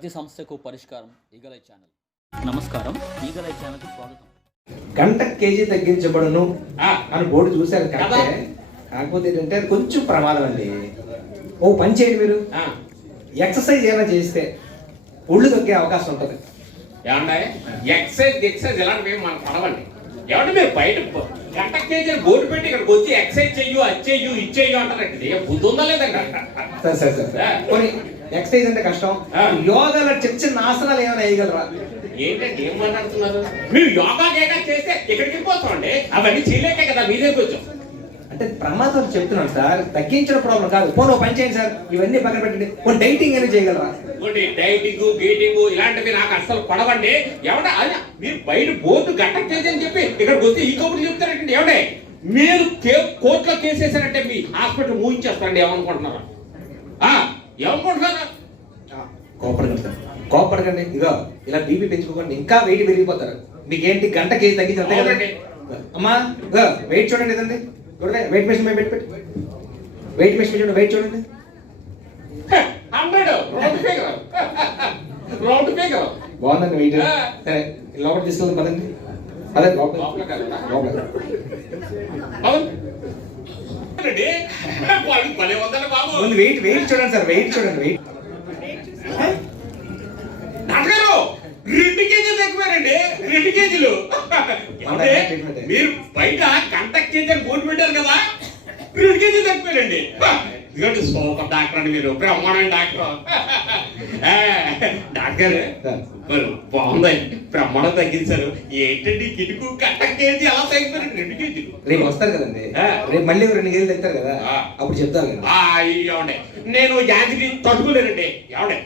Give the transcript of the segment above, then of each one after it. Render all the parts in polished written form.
ప్రతి సమస్యకు పరిష్కారం ఈగలై ఛానల్. నమస్కారం, ఈగలై ఛానల్కి స్వాగతం. గంట కేజీ తగ్గించబడును అని బోర్డు చూశారు కరెక్టే. కాకపోతే ఏంటంటే అది కొంచెం ప్రమాదం అండి. ఓ పని చేయండి, మీరు ఎక్సర్సైజ్ ఏమైనా చేస్తే ఒళ్ళు తగ్గే అవకాశం ఉంటుంది. ఏమన్నా ఎక్సైజ్ ఇలాంటివి మనకు పడవండి. ఏమంటే మీరు బయట గంట కేజీ బోర్డు పెట్టి ఇక్కడికి వచ్చి ఎక్సైజ్ చెయ్యు అది చెయ్యు ఇది చెయ్యు అంటారండి. బుద్ధి ఉందా లేదండి? సరే కొన్ని ఎక్సర్సైజ్ అంటే కష్టం. యోగాలో చిన్న చిన్న ఆసనాలు ఏమైనా వేయగలరా? ఏంటంటే ఏం మాట్లాడుతున్నారు మీరు? యోగా చేస్తే ఇక్కడికి వెళ్ళిపోతామండి. అవన్నీ చేయలేకే కదా మీ దగ్గరికి వచ్చాం. అంటే ప్రమాదం చెప్తున్నాను సార్, తగ్గించడం ప్రాబ్లం కాదు. పోను పని చేయండి సార్, ఇవన్నీ పక్కన పెట్టండి. కొన్ని డైటింగ్ అనేది చేయగలరా? డైటింగ్ గీటింగ్ ఇలాంటివి నాకు అసలు పడవండి. ఏమంటే అది మీరు బయట బోర్డు గంట కేజీ అని చెప్పి ఇక్కడికి వస్తే ఈ కబుర్లు చెప్తారండి. ఏమంటే మీరు కోర్టులో కేసేసారంటే మీ హాస్పిటల్ ఊహించేస్తారండి. ఏమనుకుంటున్నారా? ఏమనుకుంటున్నారా? కోపడకండి. ఇగో ఇలా బీపీ పెంచుకోకండి, ఇంకా వెయిట్ పెరిగిపోతారు. మీకేంటి గంట కేజీ తగ్గించండి. అమ్మా వెయిట్ చూడండి, ఇదండి చూడండి. వెయిట్ మెషిన్ మీద పెట్టి వెయిట్ మెషిన్ చూడండి, వెయిట్ చూడండి. 100 రౌండ్ ఫిగర్ బాగుందండి వెయిట్. సరే లోపల తీసుకెళ్తాం పదండి. అదే ముందు వెయిట్ చూడండి సార్, వెయిట్ చూడండి. వెయిట్ డాక్టర్ 2 కేజీలు తగ్గిపోయారండి. 2 కేజీలు. మీరు బయట గంట కేజీ బోర్డు పెట్టారు కదా, 2 కేజీలు తగ్గిపోయారండి. ఇదిగోండి సూపర్ డాక్టర్ అండి, మీరు బ్రహ్మాండ డాక్టర్. డాక్టర్ బాగుంది, బ్రహ్మాండం తగ్గించారు. ఏంటండి కిటుకు గంట కేజీ అలా తగ్గిపోయారు 2 కేజీలు. రేపు వస్తారు కదండి, రేపు మళ్ళీ 2 కేజీలు తగ్గుతారు కదా, అప్పుడు చెప్తారు కదా. ఏమండి నేను యాంత్రి తట్టుకోలేనండి. ఏమండి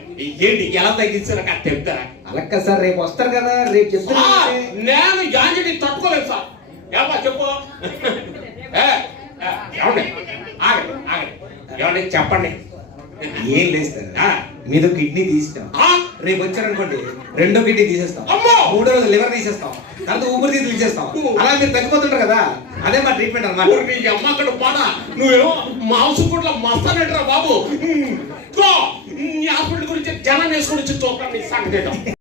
ఏంటి ఎలా తగ్గించారు నాకు చెప్తారా? అలక్క సార్, రేపు వస్తారు కదా, రేపు చెప్తారు. నేను యాంత్రి తట్టుకోలేదు సార్. ఏమా చెప్పు. ఏమండి ఏమండి చెప్పండి. ఏం లేదు సార్, మీదో కిడ్నీ తీస్తాం. రేపు వచ్చారనుకోండి, 2వ కిడ్నీ తీసేస్తాం, 3వ రోజు లివర్ తీసేస్తాం, తర్వాత ఊపిరితిత్తులు తీసేస్తాం. అలా మీరు తగ్గిపోతుంటారు కదా, అదే మా ట్రీట్మెంట్ అన్నమాట. నీ అమ్మ అక్కడ పాడ నువ్వేమో మాంసం పుట్ల మస్తానంటరా బాబు. హాస్పిటల్ గురించి జనం వేసుకొని వచ్చి చూడండి సంగతి.